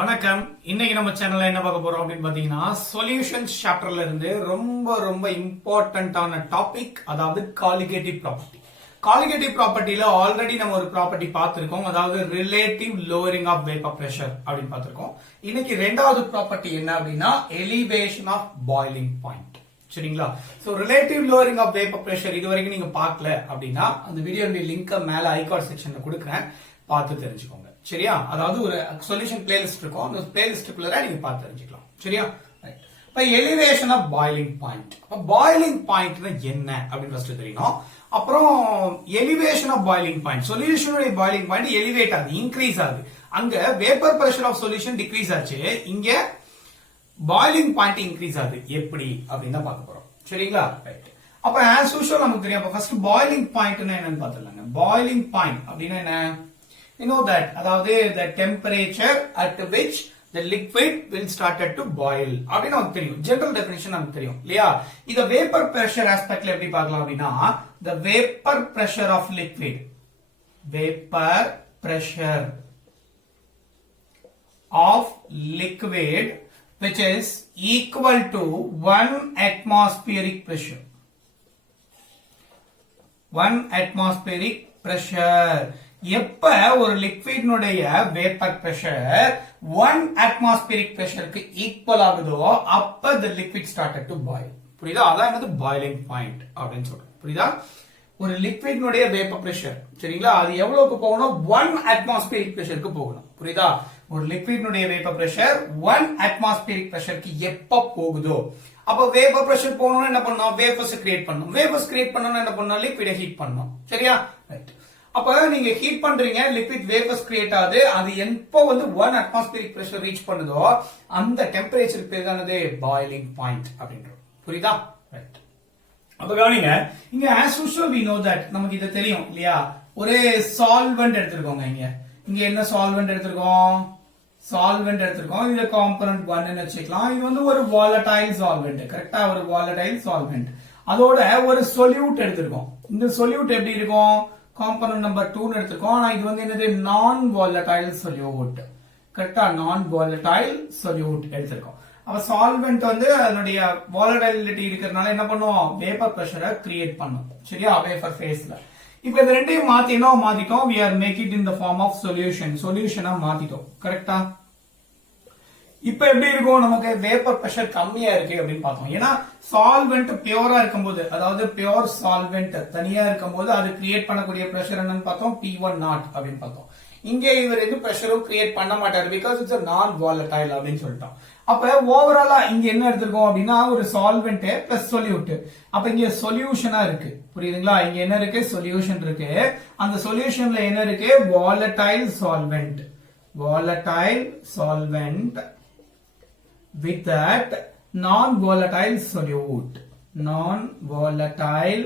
வணக்கம். இன்னைக்கு நம்ம சேனல்ல என்ன பார்க்க போறோம் அப்படின்னு பாத்தீங்கன்னா சொல்யூஷன்ஸ் சாப்டர்ல இருந்து ரொம்ப ரொம்ப இம்பார்ட்டன்டான டாபிக், அதாவது காலிகேட்டிவ் ப்ராப்பர்ட்டி. காலிகேட்டிவ் ப்ராப்பர்ட்டில ஆல்ரெடி நம்ம ஒரு ப்ராப்பர்ட்டி பார்த்திருக்கோம், அதாவது relative lowering of vapour pressure அப்படின்னு பார்த்திருக்கோம். இன்னைக்கு ரெண்டாவது ப்ராப்பர்ட்டி என்ன அப்படின்னா எலிவேஷன் ஆஃப் பாய்லிங் பாயிண்ட். சரிங்களா? So relative lowering of vapour pressure இது வரைக்கும் நீங்க பார்க்கல அப்படின்னா அந்த வீடியோட லிங்க் மேல ஐகார்ட் செக்ஷன்ல கொடுக்குறேன், பார்த்து தெரிஞ்சுக்கோங்க. சரியா? அதாவது ஒரு சொல்யூஷன் பிளேலிஸ்ட் இருக்கும், அந்த பிளேலிஸ்டுக்குள்ள நீங்க பார்த்து தெரிஞ்சுக்கலாம். சரியா? இப்ப elevation of boiling point. Boiling point என்ன அப்படின்னு ஃபர்ஸ்ட் தெரியணும். அப்புறம் எலிவேஷன் ஆஃப் பாய்லிங் பாயிண்ட், சொல்யூஷனுடைய பாய்லிங் பாயிண்ட் எலிவேட் ஆகுது, இன்க்ரீஸ் ஆகுது. அங்க vapour pressure of solution decrease ஆச்சு, இங்க பாய்லிங் பாயிண்ட் இன்க்ரீஸ் ஆகுது. எப்படி அப்படின்னு தான் பார்க்க போறோம். சரிங்களா? ரைட். அப்ப ஆஸ் யூசுவல் நமக்கு தெரியும். அப்ப ஃபர்ஸ்ட் பாய்லிங் பாயிண்ட் என்னன்னு பார்த்துடலாங்க. பாய்லிங் பாயிண்ட் அப்படின்னா என்ன? You know that, அதாவது the temperature at which the liquid will started to boil அப்படின்னு நமக்கு தெரியும். ஜெனரல் டெஃபினிஷன் நமக்கு தெரியும் இல்லையா? இத வேப்பர் பிரஷர் ஆஸ்பெக்ட்ல எப்படி பார்க்கலாம் அப்படின்னா the vapor pressure of liquid, vapor pressure of liquid which is equal to 1 atmospheric pressure. 1 atmospheric pressure. எப்ப ஒரு லிக்விட்னுடைய வேப்பர் பிரஷர் 1 அட்மாஸ்பியரிக் பிரஷருக்கு ஈக்குவல் ஆகுதோ அப்ப the liquid started to boil. புரியுதா? அதான் என்னது பாய்லிங் பாயிண்ட் அப்படின்னு சொல்றோம். புரியுதா? ஒரு லிக்விட்னுடைய வேப்பர் பிரஷர், சரிங்களா, அது எவ்வளவுக்கு போகணும்? 1 அட்மாஸ்பியரிக் பிரஷருக்கு போகணும். புரியுதா? ஒரு லிக்விட்னுடைய வேப்பர் பிரஷர் 1 அட்மாஸ்பியரிக் பிரஷருக்கு எப்ப போகுதோ அப்ப வேப்பர் பிரஷர் போகணும்னா என்ன பண்ணணும்? வேப்பர்ஸ் கிரியேட் பண்ணணும். வேப்பர்ஸ் கிரியேட் பண்ணனும்னா என்ன பண்ணணும்? லிக்விடை ஹீட் பண்ணணும். சரியா? ரைட். அப்ப நீங்க ஹீட் பண்றீங்க, லிக்விட் வேப்பர்ஸ் கிரியேட் ஆகுது. அது எப்போ வந்து 1 அட்மாஸ்பியரிக் பிரஷர் ரீச் பண்ணுதோ அந்த டெம்பரேச்சர் பேர் தானது பாய்லிங் பாயிண்ட் அப்படின்றோம். புரியுதா? ரைட். அப்ப கவனிங்க, இங்க as usual we know that, நமக்கு இது தெரியும் இல்லையா? ஒரு சால்வெண்ட் எடுத்துக்கோங்க. இங்க என்ன சால்வெண்ட் எடுத்துக்கோம்? சால்வெண்ட் எடுத்துக்கோம். இது காம்பனன்ட் 1 ன்னு வச்சுக்கலாம். இது வந்து ஒரு வாலடைல் சால்வெண்ட். கரெக்ட்டா? ஒரு வாலடைல் சால்வெண்ட். அதோட ஒரு சொல்யூட் எடுத்துக்கோம். இந்த சொல்யூட் எப்படி இருக்கும்? காம்பனன்ட் நம்பர் 2 ன்னு எடுத்துக்கோம். ஆனா இது வந்து என்னது? நான் வாலடைல் சொல்யூட். கரெக்ட்டா? நான் வாலடைல் சொல்யூட் எடுத்துக்கோம். அப்ப சால்வெண்ட் வந்து அதனுடைய வாலடைலிட்டி இருக்கிறதுனால என்ன பண்ணுவோம்? வேப்பர் பிரஷரை கிரியேட் பண்ணும். சரியா? வேப்பர் ஃபேஸ்ல. இப்ப இந்த ரெண்டையும் மாத்திட்டோம். we are make it in the form of solution. சொல்யூஷனா மாத்திட்டோம். கரெக்ட்டா? இப்ப எப்படி இருக்கும்? நமக்கு வேப்பர் பிரஷர் கம்மியா இருக்கு அப்படின்னு பார்த்தோம். ஏன்னா சால்வெண்ட் பியூரா இருக்கும்போது, அதாவது பியூர் சால்வெண்ட் தனியா இருக்கும்போது அது கிரியேட் பண்ணக்கூடிய பிரஷர் என்னன்னு பார்த்தோம்? P1 நாட் அப்படின்னு பார்த்தோம். இங்க இவர் எது பிரஷரும் கிரியேட் பண்ண மாட்டாரு, பிகாஸ் இட்ஸ் நான் வாலடைல் அப்படின்னு சொல்லிட்டோம். அப்ப ஓவராலா இங்க என்ன எடுத்திருக்கோம் அப்படின்னா ஒரு சால்வெண்ட் பிளஸ் சொல்யூட். அப்ப இங்க சொல்யூஷனா இருக்கு. புரியுதுங்களா? இங்க என்ன இருக்கு? சொல்யூஷன் இருக்கு. அந்த சொல்யூஷன்ல என்ன இருக்கு? Volatile solvent. Volatile solvent with that non-volatile solute. Non-volatile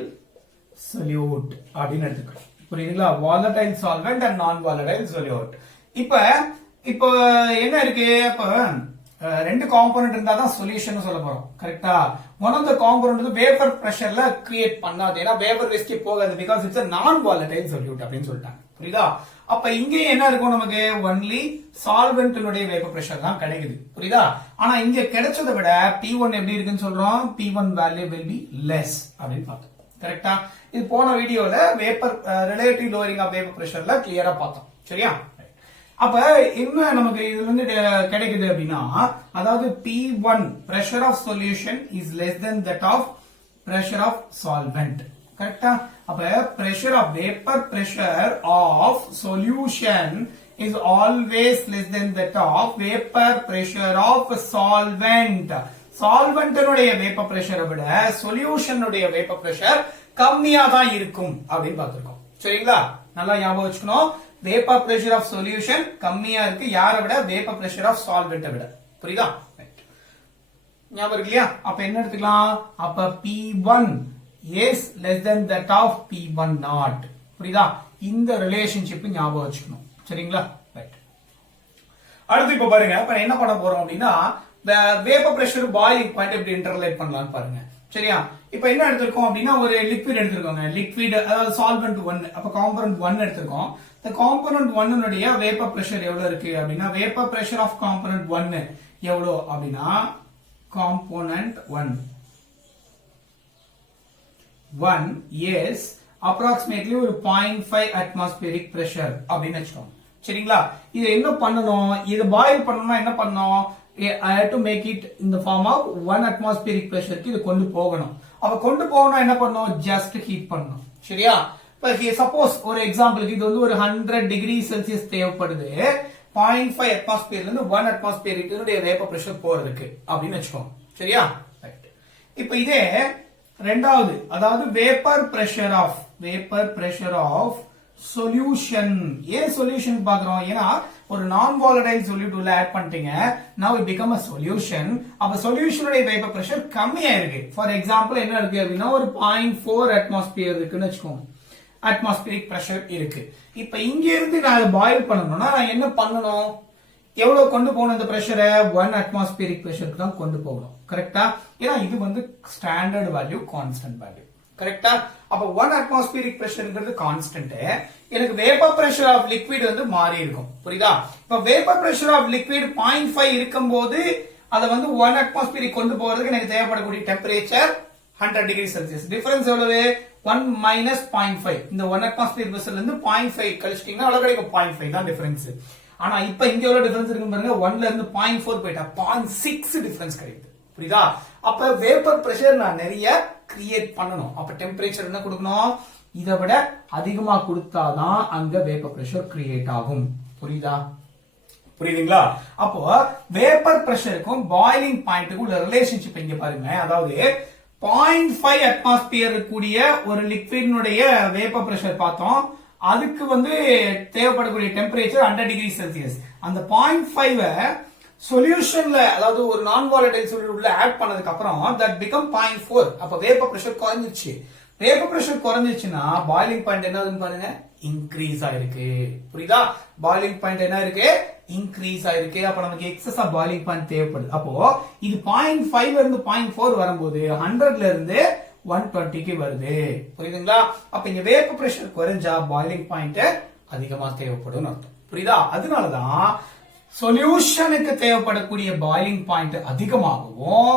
solute அப்படின்னு எடுத்துக்கலாம். புரியுதுங்களா? volatile solvent and non-volatile solute. இப்போ என்ன இருக்கு? அப்ப ரெண்டு காம்பனன்ட் இருந்தா தான் சொல்யூஷன் சொல்ல போறோம். கரெக்ட்டா? ஒன் ஆஃப் த காம்பனன்ட் வந்து வேப்பர் பிரஷர்ல கிரியேட் பண்ணாது. ஏன்னா வேப்பர் வேஸ்ட்கே போகாது, because it's a non-volatile solute அப்படின்னு சொல்லிட்டாங்க. புரியுதா? அப்ப இங்க என்ன இருக்கும்? நமக்கு ஒன்லி சால்வெண்ட்னுடைய வேப்பர் பிரஷர் தான் கிடைக்குது. புரியுதா? ஆனா இங்க கிடைச்சதை விட P1 எப்படி இருக்குன்னு சொல்றோம்? P1 value will be less அப்படின்னு பார்த்தோம். கரெக்ட்டா? இது போன வீடியோல vapour relative lowering of vapour பிரஷர்ல கிளியரா பார்த்தோம். சரியா? அப்ப என்ன நமக்கு இதுல இருந்து கிடைக்குது அப்படின்னா, அதாவது P1 pressure of solution is less than that of pressure of solvent. கரெக்ட்டா? அப்ப pressure of vapor pressure of solution is always less than that of vapor pressure of solvent. solvent உடைய vapor pressure விட solution உடைய vapor pressure கம்மியா தான் இருக்கும் அப்படின்னு பார்த்திருக்கோம். சரிங்களா? நல்லா ஞாபகம் வச்சுக்கணும். vapor pressure of solution கம்மியா இருக்கு. யாரை விட? vapor pressure of solvent விட. புரியுதா? ஞாபகம் இருக்கு இல்லையா? அப்ப என்ன எடுத்துக்கலாம்? அப்ப P1 is less than that of P1 not. புரியுதா? இந்த ரிலேஷன்ஷிப் ஞாபகம் வச்சுக்கணும். சரிங்களா? ரைட். அடுத்து இப்ப பாருங்க, இப்ப என்ன பண்ண போறோம் அப்படின்னா வேப்பர் பிரஷர் பாய்லிங் பாயிண்ட் எப்படி இன்டர்லேட் பண்ணலாம்னு பாருங்க. சரியா? இப்ப என்ன எடுத்திருக்கோம் அப்படின்னா ஒரு லிக்விட் எடுத்திருக்கோங்க. லிக்விட் அதாவது சால்வெண்ட் 1. அப்ப காம்பனன்ட் 1 எடுத்திருக்கோம். இந்த காம்பனன்ட் 1 உடைய வேப்பர் பிரஷர் எவ்வளவு இருக்கு அப்படின்னா வேப்பர் பிரஷர் ஆஃப் காம்பனன்ட் 1 எவ்வளவு அப்படின்னா காம்பனன்ட் 1 is approximately ஒரு 0.5 atmospheric pressure அப்படின்னு வச்சுக்கோங்க. சரிங்களா? இது என்ன பண்ணணும்? இது பாயில் பண்ணனும்னா என்ன பண்ணனும்? I have to make it in the form of 1 atmospheric pressure க்கு இது கொண்டு போகணும். அப்ப கொண்டு போகணும் என்ன பண்ணனும்? ஜஸ்ட் ஹீட் பண்ணனும். சரியா? இப்ப சப்போஸ் ஒரு எக்ஸாம்பிளுக்கு இது வந்து ஒரு 100 டிகிரி செல்சியஸ் தேவைப்படுது. 0.5 அட்மாஸ்பியர்ல இருந்து 1 அட்மாஸ்பியருக்கு இதனுடைய வேப்பர் பிரஷர் போறதுக்கு அப்படின்னு வச்சுக்கோங்க. சரியா? ரைட். இப்ப இதே ரெண்டாவது அதாவது வேப்பர் பிரஷர் ஆஃப் சொல்யூஷன். ஏன் சொல்யூஷன் பாக்குறோம்? ஏன்னா ஒரு நான் வாலடைல் சொல்யூட் உள்ள ஆட் பண்ணிட்டீங்க. now it become a solution. அப்ப சொல்யூஷனுடைய வேப்பர் பிரஷர் கம்மியா இருக்கு. ஃபார் எக்ஸாம்பிள் என்ன இருக்கு அப்படின்னா ஒரு 0.4 அட்மாஸ்பியர் இருக்குன்னு வச்சுக்கோங்க. அட்மாஸ்பியரிக் பிரஷர் இருக்கு. இப்ப இங்க இருந்து நான் பாயில் பண்ணணும்னா நான் என்ன பண்ணணும்? எவ்வளவு கொண்டு போகணும் இந்த பிரஷரை? 1 அட்மாஸ்பியரிக் பிரஷருக்கு தான் கொண்டு போகணும். கரெக்டா? ஏன்னா இது வந்து ஸ்டாண்டர்ட் வேல்யூ, கான்ஸ்டன்ட் வேல்யூ. கரெக்டா? அப்ப 1 அட்மாஸ்பியரிக் பிரஷர்ங்கிறது கான்ஸ்டன்ட். எனக்கு வேப்பர் பிரஷர் ஆஃப் லிக்விட் வந்து மாறி இருக்கும். புரியுதா? இப்ப வேப்பர் பிரஷர் ஆஃப் லிக்விட் 0.5 இருக்கும்போது அதை வந்து 1 அட்மாஸ்பியரிக் கொண்டு போறதுக்கு எனக்கு தேவைப்படக்கூடிய டெம்பரேச்சர் 100 டிகிரி செல்சியஸ். டிஃபரன்ஸ் எவ்வளவு? 1 minus 0.5. இந்த 1 அட்மாஸ்பியர் பிரஷர்ல இருந்து 0.5 கழிச்சிட்டீங்கன்னா எவ்வளவு கிடைக்கும்? 0.5 தான் டிஃபரன்ஸ். ஆனா இப்ப இங்க எவ்வளவு டிஃபரன்ஸ் இருக்கு பாருங்க. 1ல இருந்து 0.4 போயிட்டா 0.6 டிஃபரன்ஸ் கிடைக்குது. புரியுதா? அப்ப வேப்பர் பிரஷர் நான் நிறைய கிரியேட் பண்ணணும். அப்ப டெம்பரேச்சர் என்ன கொடுக்கணும்? இதை விட அதிகமா கொடுத்தாதான் அங்க வேப்பர் பிரஷர் கிரியேட் ஆகும். புரியுதுங்களா? அப்போ வேப்பர் பிரஷருக்கும் பாயிலிங் பாயிண்ட்டுக்கும் உள்ள ரிலேஷன்ஷிப் இங்க பாருங்க. அதாவது 0.5 அட்மாஸ்பியர் கூடிய ஒரு லிக்விடினுடைய வேப்பர் பிரஷர் பார்த்தோம். அதுக்கு வந்து தேவைப்படக்கூடிய டெம்பரேச்சர் 100 டிகிரி செல்சியஸ். அந்த 0.5 சொல்யூஷன்ல அதாவது ஒரு நான் வாலடைல் சொல்யூட் உள்ள ஆட் பண்ணதுக்கு அப்புறம் தட் பிகம் 0.4. அப்ப வேப்பர் பிரஷர் குறைஞ்சிருச்சு. வேப்பர் பிரஷர் குறைஞ்சிருச்சுன்னா பாயிலிங் பாயிண்ட் என்ன ஆகுதுன்னு பாருங்க, இன்க்ரீஸ் ஆயிருக்கு. புரியுதா? பாயிலிங் பாயிண்ட் என்ன இருக்கு? இன்க்ரீஸ் ஆயிருக்கு. அப்ப நமக்கு எக்ஸஸ் ஆஃப் பாயிலிங் பாயிண்ட் தேவைப்படுது. அப்போ இது 0.5ல இருந்து 0.4 வரும்போது 100ல இருந்து 120க்கு வருது. புரியுதுங்களா? அப்ப இங்க வேப்பர் பிரஷர் குறைஞ்சா பாயிலிங் பாயிண்ட் அதிகமா தேவைப்படும் அர்த்தம். புரியுதா? அதனாலதான் சொல்யூஷனுக்கு தேவைப்படக்கூடிய பாயிலிங் பாயிண்ட் அதிகமாகவும்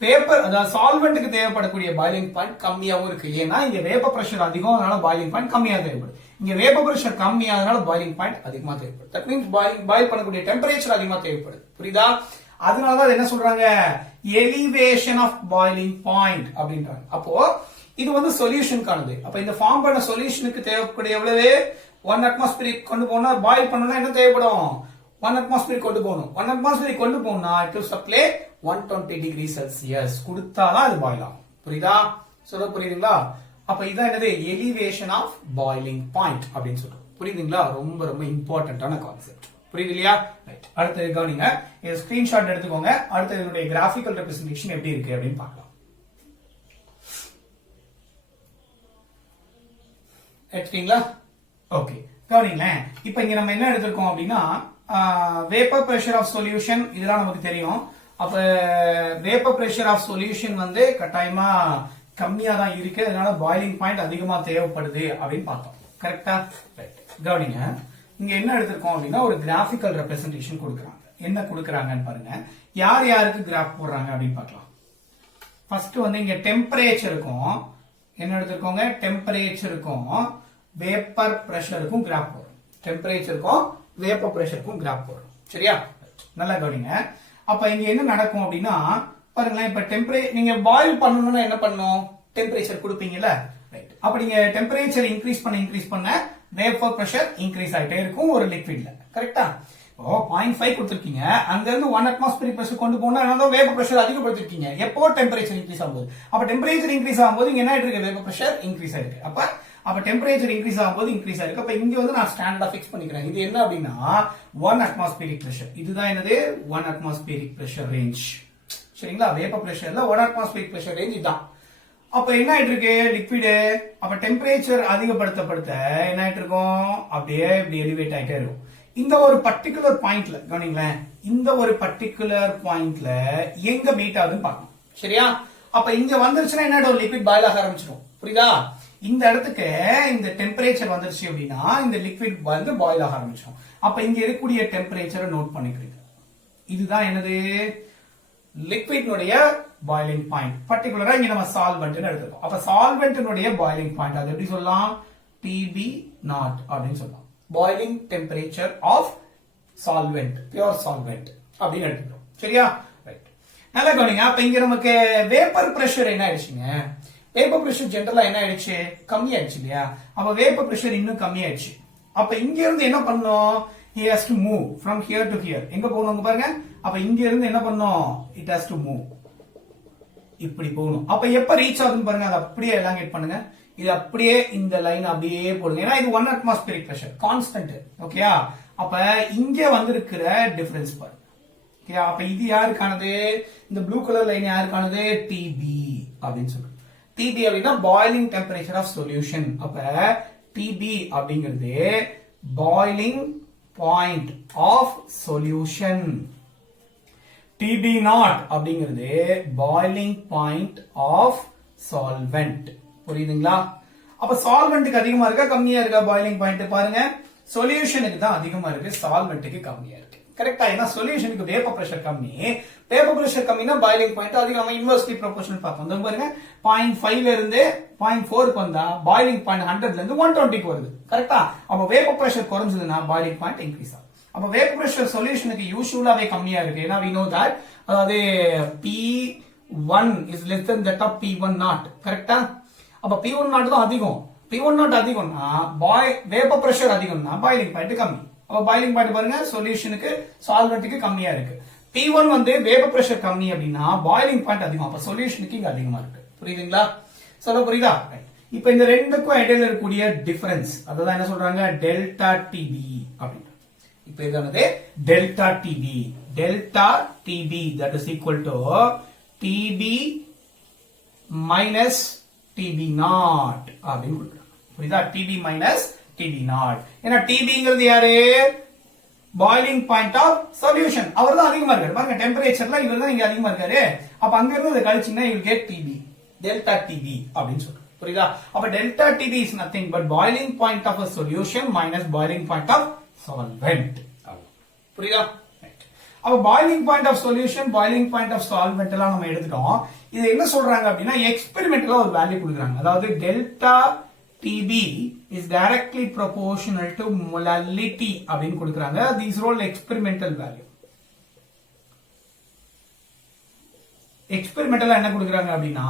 பேப்பர் அதாவது சால்வெண்ட்டுக்கு தேவைப்படக்கூடிய பாயிலிங் பாயிண்ட் கம்மியாகவும் இருக்கு. ஏன்னா இங்க வேப்பர் பிரஷர் அதிகம், அதனால பாயிலிங் பாயிண்ட் கம்மியா தேவைப்படுது. இங்க வேப்பர் பிரஷர் கம்மியாதனால பாயிலிங் பாயிண்ட் அதிகமா தேவைப்படுது. தட் மீன்ஸ் பாயில் பண்ணக்கூடிய டெம்பரேச்சர் அதிகமா தேவைப்படுது. புரியுதா? அதனாலதான் என்ன சொல்றாங்க? எலிவேஷன் ஆஃப் பாயிலிங் பாயிண்ட் அப்படின்றாங்க. அப்போ இது வந்து சொல்யூஷனுக்கானது. அப்ப இந்த ஃபார்ம் பண்ண சொல்யூஷனுக்கு தேவைப்படும் எவ்வளவு? 1 அட்மாஸ்பியர் கொண்டு போனா பாயில் பண்ணணும்னா என்ன தேவைப்படும்? 1 அட்மாஸ்பியர் கொண்டு போகணும். 1 அட்மாஸ்பியர் கொண்டு போனா it will supply 120 degree Celsius கொடுத்தாதான் அது பாயில் ஆகும். புரியுதா? சொல்ல புரியுதுங்களா? அப்ப இதான் என்னது? எலிவேஷன் ஆஃப் பாயிலிங் பாயிண்ட் அப்படின்னு சொல்றோம். புரியுதுங்களா? ரொம்ப ரொம்ப இம்பார்ட்டன்டான கான்செப்ட். புரியுது இல்லையா? ரைட். அடுத்து கவனிங்க. இது ஸ்கிரீன்ஷாட் எடுத்துக்கோங்க. அடுத்து இதனுடைய கிராஃபிக்கல் ரெப்ரசன்டேஷன் எப்படி இருக்கு அப்படின்னு பார்க்கலாம். எடுத்தீங்களா? ஓகே. கவனிங்களேன். இப்ப இங்க நம்ம என்ன எடுத்திருக்கோம் அப்படின்னா வேப்பர் பிரஷர் ஆஃப் சொல்யூஷன் இதெல்லாம் நமக்கு தெரியும். அப்ப வேப்பர் பிரஷர் ஆஃப் சொல்யூஷன் வந்து கட்டாயமா கம்மியா தான் இருக்கு. அதனால பாயிலிங் பாயிண்ட் அதிகமா தேவைப்படுது அப்படின்னு பார்த்தோம். கரெக்டா? ரைட். கவனிங்க. இங்க என்ன எடுத்திருக்கோம் அப்படின்னா ஒரு கிராஃபிக்கல் ரெப்ரசன்டேஷன் கொடுக்குறாங்க. என்ன கொடுக்குறாங்கன்னு பாருங்க. யார் யாருக்கு கிராஃப் போடுறாங்க அப்படின்னு பார்க்கலாம். ஃபர்ஸ்ட் வந்து இங்க டெம்பரேச்சருக்கும் என்ன எடுத்திருக்கோங்க? டெம்பரேச்சருக்கும் வேப்பர் பிரஷருக்கும் கிராஃப் போடுறோம். டெம்பரேச்சருக்கும் வேப்பர் பிரஷருக்கும் கிராஃப் போடுறோம். சரியா? நல்லா கவனிங்க. அப்ப இங்க என்ன நடக்கும் அப்படின்னா பாருங்களேன். இப்ப நீங்க பாயில் பண்ணணும்னா என்ன பண்ணும்? டெம்பரேச்சர் கொடுப்பீங்கல்ல. ரைட். அப்ப நீங்க டெம்பரேச்சர் இன்க்ரீஸ் பண்ண வேப்பர் பிரஷர் இன்க்ரீஸ் ஆயிட்டே இருக்கும் ஒரு லிக்விட்ல. கரெக்டா? 0.5 கொடுத்திருக்கீங்க. அங்க இருந்து 1 அட்மாஸ்பியரிக் பிரஷர் கொண்டு போனா வேப்பர் பிரஷர் அதிகப்படுத்திருக்கீங்க. எப்போ? டெம்பரேச்சர் இன்க்ரீஸ் ஆகும்போது. அப்ப டெம்பரேச்சர் இன்க்ரீஸ் ஆகும்போது இங்க என்ன ஆயிட்டு இருக்கு? வேப்பர் பிரஷர் இன்க்ரீஸ் ஆயிருக்கு. அப்ப டெம்பரேச்சர் இன்க்ரீஸ் ஆகும்போது இன்க்ரீஸ் ஆயிருக்கு. அப்ப இங்க வந்து நான் ஸ்டாண்டர்டா ஃபிக்ஸ் பண்ணிக்கிறேன். இது என்ன அப்படின்னா 1 அட்மாஸ்பியரிக் பிரஷர். இதுதான் என்னது? 1 அட்மாஸ்பியரிக் பிரஷர் ரேஞ்ச். சரிங்களா? வேப்பர் பிரஷர்ல 1 அட்மாஸ்பியரிக் பிரஷர் ரேஞ்ச் இதான். அப்ப என்ன ஆயிட்டு இருக்கு? லிக்விட். அப்ப டெம்பரேச்சர் அதிகப்படுத்த என்ன ஆயிட்டு இருக்கும்? அப்படியே இப்படி எலிவேட் ஆயிட்டே இருக்கும். இந்த ஒரு பர்டிகுலர் பாயிண்ட்ல கவனிங்களேன். இந்த ஒரு பர்டிகுலர் பாயிண்ட்ல எங்க மீட் ஆகுதுன்னு பார்க்கணும். சரியா? அப்ப இங்க வந்துருச்சுன்னா என்ன ஒரு லிக்விட் பாயில் ஆக ஆரம்பிச்சிடும். புரியுதா? இந்த இடத்துக்கு இந்த டெம்பரேச்சர் வந்துருச்சு அப்படின்னா இந்த லிக்விட் வந்து பாயில் ஆக ஆரம்பிச்சிடும். அப்ப இங்க இருக்கக்கூடிய டெம்பரேச்சரை நோட் பண்ணிக்கிறீங்க. இதுதான் என்னது லிக்விட்னுடைய பாயிலிங் பாயிண்ட். பர்டிகுலரா இங்க நம்ம சால்வெண்ட் எடுத்துக்கோம். அப்ப சால்வெண்ட்னுடைய பாயிலிங் பாயிண்ட் அது எப்படி சொல்லலாம்? TB0 அப்படின்னு சொல்லலாம். Boiling temperature of solvent, pure solvent அப்படின்னு எடுத்துக்கிறோம். சரியா? ரைட். நல்லா கவனிங்க. அப்ப இங்க நமக்கு வேப்பர் பிரஷர் என்ன ஆயிடுச்சுங்க? வேப்பர் பிரஷர் ஜெனரலா என்ன ஆயிடுச்சு? கம்மி ஆயிடுச்சு இல்லையா? அப்ப வேப்பர் பிரஷர் இன்னும் கம்மி ஆயிடுச்சு. அப்ப இங்க இருந்து என்ன பண்ணோம்? He has to move from here to here. எங்க போகணும் பாருங்க. அப்ப இங்க இருந்து என்ன பண்ணோம்? It has to move. இப்படி போகணும். அப்ப எப்ப ரீச் ஆகுதுன்னு பாருங்க. அதை அப்படியே எலாங்கேட் பண்ணுங்க. இது அப்படியே இந்த லைன் அப்படியே போடுங்க. ஏன்னா இது 1 அட்மாஸ்பியரிக் பிரஷர் கான்ஸ்டன்ட். ஓகேயா? அப்ப இங்க வந்திருக்கிற டிஃபரன்ஸ் பாருங்க. ஓகே, அப்ப இது யாருக்கானது? இந்த ப்ளூ கலர் லைன் யாருக்கானது? TB அப்படின்னு சொல்றோம். TB அப்படின்னா பாயிலிங் டெம்பரேச்சர் ஆஃப் சொல்யூஷன். அப்ப TB அப்படிங்கிறது boiling point of solution. TB0 அப்படிங்கிறது பாயிலிங் பாயிண்ட் ஆஃப் சால்வெண்ட். புரியுதுங்களா? அப்ப சால்வெண்ட்டுக்கு அதிகமா இருக்கா கம்மியா இருக்கா பாயிலிங் பாயிண்ட்? பாருங்க, சொல்யூஷனுக்கு தான் அதிகமா இருக்கு, சால்வெண்ட்டுக்கு கம்மியா இருக்கு. கரெக்டா? ஏன்னா சொல்யூஷனுக்கு வேப்பர் பிரஷர் கம்மி, வேப்பர் பிரஷர் கம்மினா பாயிலிங் பாயிண்ட் அதிகம். இன்வெர்ஸ்லி ப்ரொபோர்ஷனல் பார்ப்போம். பாருங்க, 0.5 ல இருந்து 0.4க்கு வந்தா பாயிலிங் பாயிண்ட் 100ல இருந்து 120க்கு வருது. கரெக்டா? அப்ப வேப்பர் பிரஷர் குறைஞ்சதுன்னா பாயிலிங் பாயிண்ட் இன்க்ரீஸ் ஆகும். அப்ப வேப்பர் பிரஷர் சொல்யூஷனுக்கு யூசுவலாவே கம்மியா இருக்கு. ஏன்னா we know that அதாவது P1 is less than that of P1 கரெக்டா? அப்ப P1 தான் அதிகம். P1 அதிகம்னா வேப்பர் பிரஷர் அதிகம்னா பாயிலிங் பாயிண்ட் கம்மி. அப்ப பாயிலிங் பாயிண்ட் பாருங்க, சொல்யூஷனுக்கு சால்வெண்ட்டுக்கு கம்மியா இருக்கு. P1 வந்து வேப்பர் பிரஷர் கம்மி அப்படின்னா பாயிலிங் பாயிண்ட் அதிகம். அப்ப சொல்யூஷனுக்கு இங்க அதிகமா இருக்கு. புரியுதுங்களா? சொல்ல புரியுதா? இப்ப இந்த ரெண்டுக்கும் இடையில இருக்கக்கூடிய டிஃபரன்ஸ் அதுதான் என்ன சொல்றாங்க? டெல்டா TB அப்படின்னு. இப்ப இதானது delta TB. Delta TB that is equal to TB minus TB0 அப்படின்னு கொடுக்குறாங்க. புரியுதா? TB minus TB0. ஏன்னா TBங்கிறது யாரு? Boiling point of solution. அவர் தான் அதிகமா இருக்காரு. பாருங்க, டெம்பரேச்சர்ல இவர் தான் இங்க அதிகமா இருக்காரு. அப்ப அங்க இருந்து அதை கழிச்சீங்கன்னா you get TB, delta TB அப்படின்னு சொல்றோம். புரியுதா? அப்ப delta TB is nothing but boiling point of a solution minus boiling point of solvent. புரியுதா? அப்ப boiling point of solution, boiling point of solvent எல்லாம் நம்ம எடுத்துட்டோம். இது என்ன சொல்றாங்க அப்படின்னா எக்ஸ்பெரிமெண்டலா ஒரு வேல்யூ கொடுக்குறாங்க. அதாவது delta TB is directly proportional to molality அப்படின்னு கொடுக்குறாங்க. these are all experimental value. எக்ஸ்பெரிமெண்டலா என்ன கொடுக்குறாங்க அப்படின்னா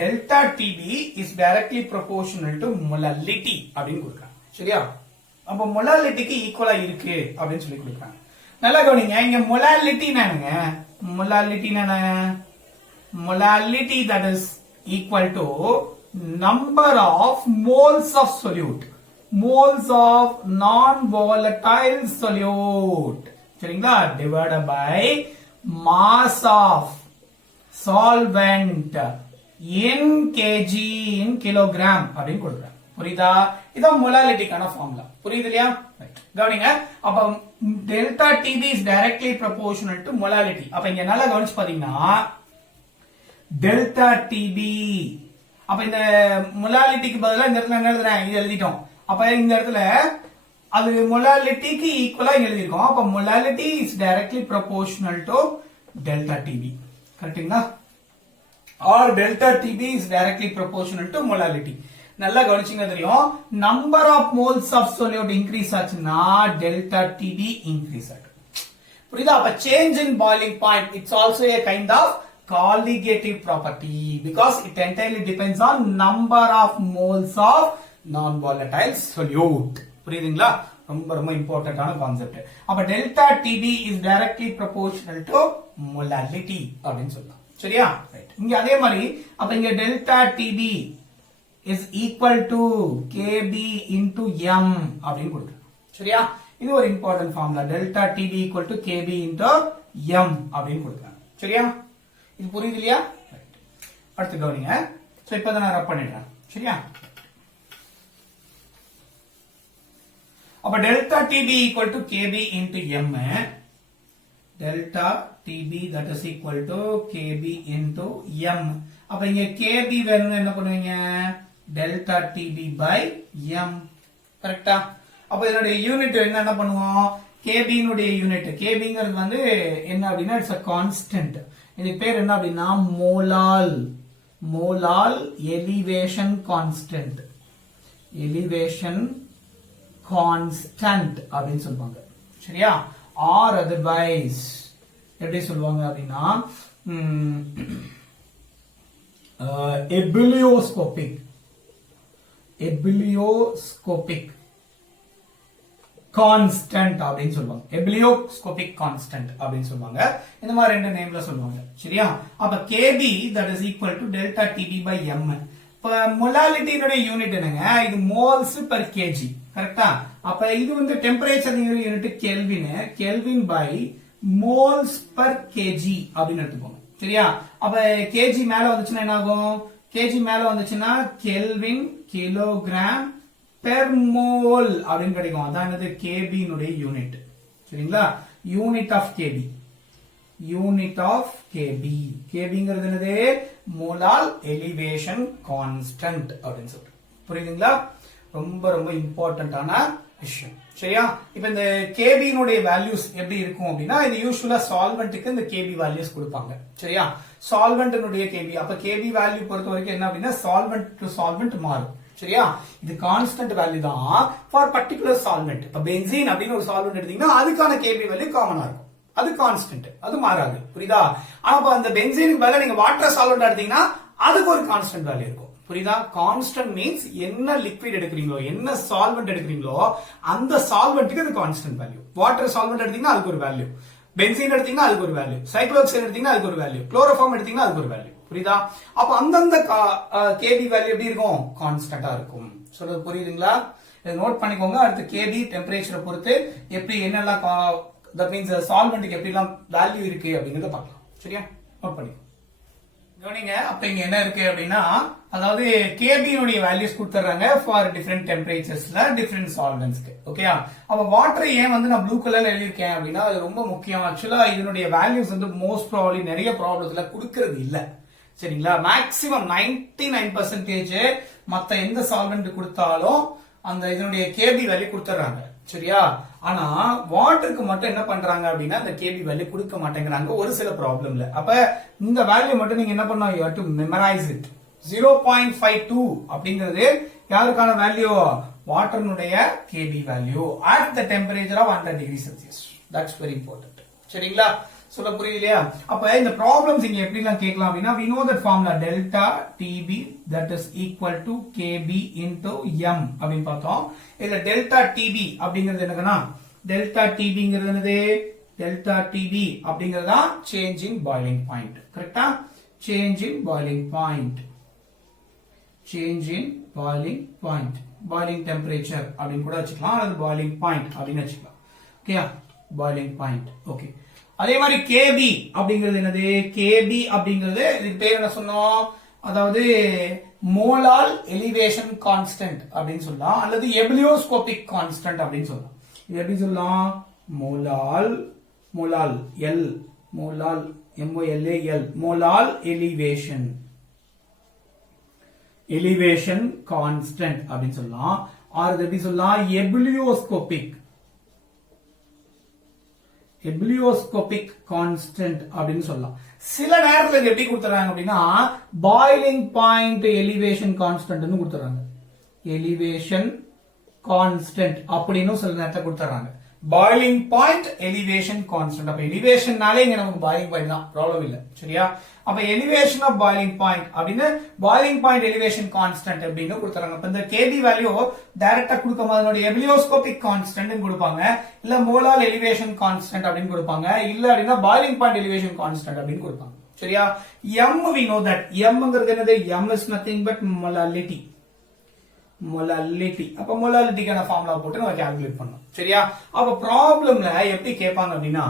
delta TB is directly proportional to molality அப்படின்னு கொடுக்குறாங்க. சரியா? அப்ப மொலாலிட்டிக்கு ஈக்குவலா இருக்கு அப்படின்னு சொல்லி கொடுக்குறாங்க. நல்லா கவனிங்க. இங்க மொலாலிட்டி என்னங்க? மொலாலிட்டி என்ன? Molality that is equal to number of moles of solute, moles of non-volatile solute, சரிங்களா? divided by mass of solvent in kg in kilogram அப்படின்னு கொடுக்குறாங்க. புரியுதா? இதான் மொலாலிட்டிக்கான ஃபார்முலா. புரியுது இல்லையா? கவனிங்க. அப்ப delta TB is directly proportional to molality. அப்ப இங்க நல்லா கவனிச்சு பாத்தீங்கன்னா டெல்டா TB, அப்ப இந்த மொலாலிட்டிக்கு பதிலா இந்த இடத்துல என்ன எழுதுறேன்? இது எழுதிட்டோம். அப்ப இந்த இடத்துல அது மொலாலிட்டிக்கு ஈக்குவலா எழுதிருக்கோம். அப்ப molality is directly proportional to delta TB. கரெக்ட்டுங்களா? or delta TB is directly proportional to molality. நல்லா கவனிச்சீங்க தெரியும். Number of moles of solute increase ஆச்சுன்னா டெல்டா TB இன்க்ரீஸ் ஆகும். புரியுதா? அப்ப change in boiling point it's also a kind of colligative property because it entirely depends on number of moles of non-volatile solute. புரியுதுங்களா? ரொம்ப ரொம்ப இம்பார்ட்டன்டான concept. அப்ப delta TB is directly proportional to molality அப்படின்னு சொல்லலாம். சரியா? ரைட். இங்க அதே மாதிரி அப்ப இங்க delta TB is equal to kb into m அப்படின்னு கொடுக்குறோம். சரியா? இது ஒரு important formula. Delta TB equal to kb into m அப்படின்னு கொடுக்குறாங்க. சரியா? இது புரியுது இல்லையா? ரைட். அடுத்து கவனிங்க. சோ இப்போ நான் ரப் பண்ணிடுறேன். சரியா? அப்ப delta TB equal to kb into m, delta TB that is equal to kb into m. அப்ப இங்க kb வேணும்னு என்ன பண்ணுவீங்க டெல்டா tb by m கரெக்டா அப்ப இதனுடைய யூனிட் என்ன பண்ணுவோம் kb னுடைய யூனிட் kbங்கிறது வந்து என்ன அப்படின்னா இட்ஸ் a கான்ஸ்டன்ட் இதுக்கு பேர் என்ன அப்படின்னா மோலால் எலிவேஷன் கான்ஸ்டன்ட் அப்படின்னு சொல்லுவாங்க சரியா ஆர் அதர்வைஸ் எப்படி சொல்லுவாங்க அப்படின்னா எபிலியோஸ்கோபிக் கான்ஸ்டன்ட் அப்படின்னு சொல்லுவாங்க எபிலியோஸ்கோபிக் கான்ஸ்டன்ட் அப்படின்னு சொல்லுவாங்க இந்த மாதிரி ரெண்டு நேம்ல சொல்லுவாங்க சரியா அப்ப kb that is equal to delta tb by m இப்ப மொலாலிட்டியோட யூனிட் என்னங்க இது மோல்ஸ் per kg கரெக்ட்டா அப்ப இது வந்து temperature unit kelvin by moles per kg அப்படின்னு எடுத்துக்கோங்க சரியா அப்ப kg மேல வந்துச்சுன்னா என்ன ஆகும் kg மேல வந்துச்சுன்னா கெல்வின் கிலோகிராம் பெர் மோல் அப்படின்னு கிடைக்கும் அதான் kb னுடைய யூனிட் சரிங்களா யூனிட் ஆஃப் kbங்கிறது என்னது மோலால் எலிவேஷன் கான்ஸ்டன்ட் அப்படின்னு சொல்றோம் புரியுதுங்களா ரொம்ப ரொம்ப இம்பார்ட்டன்டான விஷயம் சரியா இப்ப இந்த kb னுடைய வேல்யூஸ் எப்படி இருக்கும் அப்படின்னா இது யூசுவலா சால்வெண்ட்டுக்கு இந்த kb வேல்யூஸ் கொடுப்பாங்க சரியா சால்வெண்ட்னுடைய kb அப்ப kb வேல்யூ பொறுத்த வரைக்கும் என்ன அப்படின்னா சால்வெண்ட் டு சால்வெண்ட் மாறும் சரியா இது கான்ஸ்டன்ட் வேல்யூ தான் ஃபார் பர்టిక్యులர் சால்வெண்ட் இப்ப பென்சீன் அப்படின்னு ஒரு சால்வெண்ட் எடுத்தீங்கன்னா அதுக்கான kb வேல்யூ காமனா இருக்கும் அது கான்ஸ்டன்ட் அது மாறாது புரியுதா ஆனா அந்த பென்சீனுக்கு பதிலா நீங்க வாட்டர் சால்வெண்ட் எடுத்தீங்கன்னா அதுக்கு ஒரு கான்ஸ்டன்ட் வேல்யூ இருக்கும் புரியுதா கான்ஸ்டன்ட் மீன்ஸ் என்ன லிக்விட் எடுக்கிறீங்களோ என்ன சால்வெண்ட் எடுக்கிறீங்களோ அந்த சால்வெண்ட்டுக்கு அது கான்ஸ்டன்ட் வேல்யூ வாட்டர் சால்வெண்ட் எடுத்தீங்கன்னா அதுக்கு ஒரு வேல்யூ பென்சீன் எடுத்தீங்கன்னா அதுக்கு ஒரு வேல்யூ சைக்ளோஹெக்சேன் எடுத்தீங்கன்னா அதுக்கு ஒரு வேல்யூ குளோரோஃபார்ம் எடுத்தீங்கன்னா அதுக்கு ஒரு வேல்யூ புரியுதா அப்ப அந்தந்த kb வேல்யூ எப்படி இருக்கும் கான்ஸ்டன்டா இருக்கும் சொல்றது புரியுதுங்களா இதை நோட் பண்ணிக்கோங்க அடுத்து kb டெம்பரேச்சரை பொறுத்து எப்படி என்னெல்லாம் தட் மீன்ஸ் சால்வெண்ட்டுக்கு எப்படி எல்லாம் வேல்யூ இருக்கு அப்படிங்கறத பார்க்கலாம் சரியா நோட் பண்ணி கவனிங்க அப்ப இங்க என்ன இருக்கு அப்படின்னா அதாவது kb னுடைய வேல்யூஸ் கொடுத்துறாங்க ஃபார் டிஃபரெண்ட் டெம்பரேச்சர்ஸ்ல டிஃபரெண்ட் சால்வெண்ட்ஸ்க்கு ஓகேயா அப்ப வாட்டர் ஏன் வந்து நான் ப்ளூ கலர்ல எழுதியிருக்கேன் அப்படின்னா அது ரொம்ப முக்கியம் ஆக்சுவலா இதனுடைய வேல்யூஸ் வந்து மோஸ்ட் ப்ராபபிலி நிறைய ப்ராப்ளம்ஸ்ல கொடுக்கறது இல்ல சரிங்களா மேக்ஸிமம் 99% மத்த எந்த சால்வெண்ட் கொடுத்தாலும் அந்த இதனுடைய kb வேல்யூ கொடுத்துறாங்க சரியா ஆனா வாட்டருக்கு மட்டும் என்ன பண்றாங்க அப்படின்னா அந்த kb வேல்யூ கொடுக்க மாட்டேங்கிறாங்க ஒரு சில ப்ராப்ளம்ல அப்ப இந்த வேல்யூ மட்டும் நீங்க என்ன பண்ணணும் you have to memorise it 0.52 அப்படிங்கிறது யாருக்கான வேல்யூ வாட்டர்னுடைய kb value at the temperature of 100 degree Celsius that's very important சரிங்களா சொல்ல புரியலையா அப்ப இந்த ப்ராப்ளம்ஸ் இங்க எப்படிலாம் கேட்கலாம் அப்படின்னா we know that formula delta tb that is equal to kb into m அப்படின்னு பார்த்தோம் இதுல delta tb அப்படிங்கிறது என்னன்னா delta tbங்கிறது என்னது delta tb அப்படிங்கிறது தான் change in boiling point கரெக்ட்டா change in boiling point boiling temperature அப்படின்னு கூட வச்சுக்கலாம் அல்லது boiling point அப்படின்னு வச்சுக்கலாம் ஓகேயா boiling point ஓகே அதே மாதிரி kb அப்படிங்கிறது என்னது kb அப்படிங்கிறது இதுக்கு பேர் என்ன சொன்னோம் அதாவது மோலால் எலிவேஷன் கான்ஸ்டன்ட் அப்படின்னு சொல்லலாம் அல்லது எபிலியோஸ்கோபிக் கான்ஸ்டன்ட் அப்படின்னு சொல்லலாம் இது எப்படி சொல்லலாம் மோலால் மோலால் எலிவேஷன் கான்ஸ்டன்ட் அப்படின்னு சொல்லலாம் ஆர் எப்படி சொல்லலாம் எபிலியோஸ்கோபிக் கான்ஸ்டன்ட் அப்படின்னு சொல்லலாம் சில நேரத்துல எப்படி கொடுத்துறாங்க அப்படின்னா பாய்லிங் பாயிண்ட் எலிவேஷன் கான்ஸ்டன்ட் கொடுத்துறாங்க எலிவேஷன் கான்ஸ்டன்ட் அப்படின்னு சில நேரத்துல கொடுத்துறாங்க பாய்லிங் பாயிண்ட் எலிவேஷன் கான்ஸ்டன்ட் அப்ப எலிவேஷன்னாலே இங்க நமக்கு பாய்லிங் பாயிண்ட் தான் ப்ராப்ளம் இல்ல சரியா அப்ப எலிவேஷன் ஆஃப் பாய்லிங் பாயிண்ட் அப்படின்னு பாய்லிங் பாயிண்ட் எலிவேஷன் கான்ஸ்டன்ட் அப்படின்னு கொடுத்துறாங்க அப்ப இந்த kb வேல்யூ டைரக்டா கொடுக்கும் அதனுடைய எபிலியோஸ்கோபிக் கான்ஸ்டன்ட் கொடுப்பாங்க இல்ல மோலால் எலிவேஷன் கான்ஸ்டன்ட் அப்படின்னு கொடுப்பாங்க இல்ல அப்படின்னா பாய்லிங் பாயிண்ட் எலிவேஷன் கான்ஸ்டன்ட் அப்படின்னு கொடுப்பாங்க சரியா m we know that mங்கிறது என்னது m is nothing but molality அப்ப மொலாலிட்டிக்கான ஃபார்முலா போட்டு நம்ம கால்குலேட் பண்ணோம் சரியா அப்ப ப்ராப்ளம்ல எப்படி கேட்பாங்க அப்படின்னா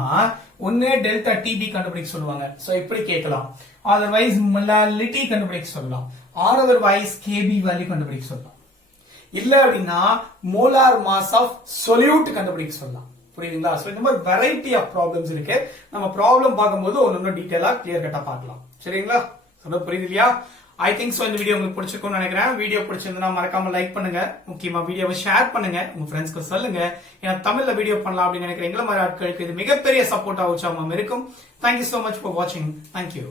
ஒண்ணே டெல்டா டிபி கண்டுபிடிக்க சொல்லுவாங்க சோ இப்படி கேட்கலாம் அதர்வைஸ் மொலாலிட்டி கண்டுபிடிக்க சொல்லலாம் ஆர் அதர்வைஸ் கேபி வேல்யூ கண்டுபிடிக்க சொல்லலாம் இல்ல அப்படின்னா மோலார் மாஸ் ஆஃப் சொல்யூட் கண்டுபிடிக்க சொல்லலாம் புரியுதுங்களா சோ இந்த மாதிரி வெரைட்டி ஆஃப் ப்ராப்ளம்ஸ் இருக்கு நம்ம ப்ராப்ளம் பார்க்கும்போது ஒன்னு டீடைலா கிளியர் கட்டா பார்க்கலாம் சரிங்களா சொல்ல புரியுது இல்லையா? ஐ திங்க் சோ இந்த வீடியோ உங்களுக்கு பிடிச்சிருக்கும்னு நினைக்கிறேன். வீடியோ பிடிச்சிருந்தா மறக்காம லைக் பண்ணுங்க, முக்கியமா வீடியோவை ஷேர் பண்ணுங்க, உங்க ஃப்ரெண்ட்ஸ்க்கு சொல்லுங்க. ஏன்னா தமிழ்ல வீடியோ பண்ணலாம் அப்படின்னு நினைக்கிறேன் எங்களை மாதிரி ஆட்களுக்கு இது மிகப்பெரிய சப்போர்ட்டா உற்சாகம் இருக்கும். தேங்க்யூ சோ மச் ஃபார் வாட்சிங். தேங்க்யூ.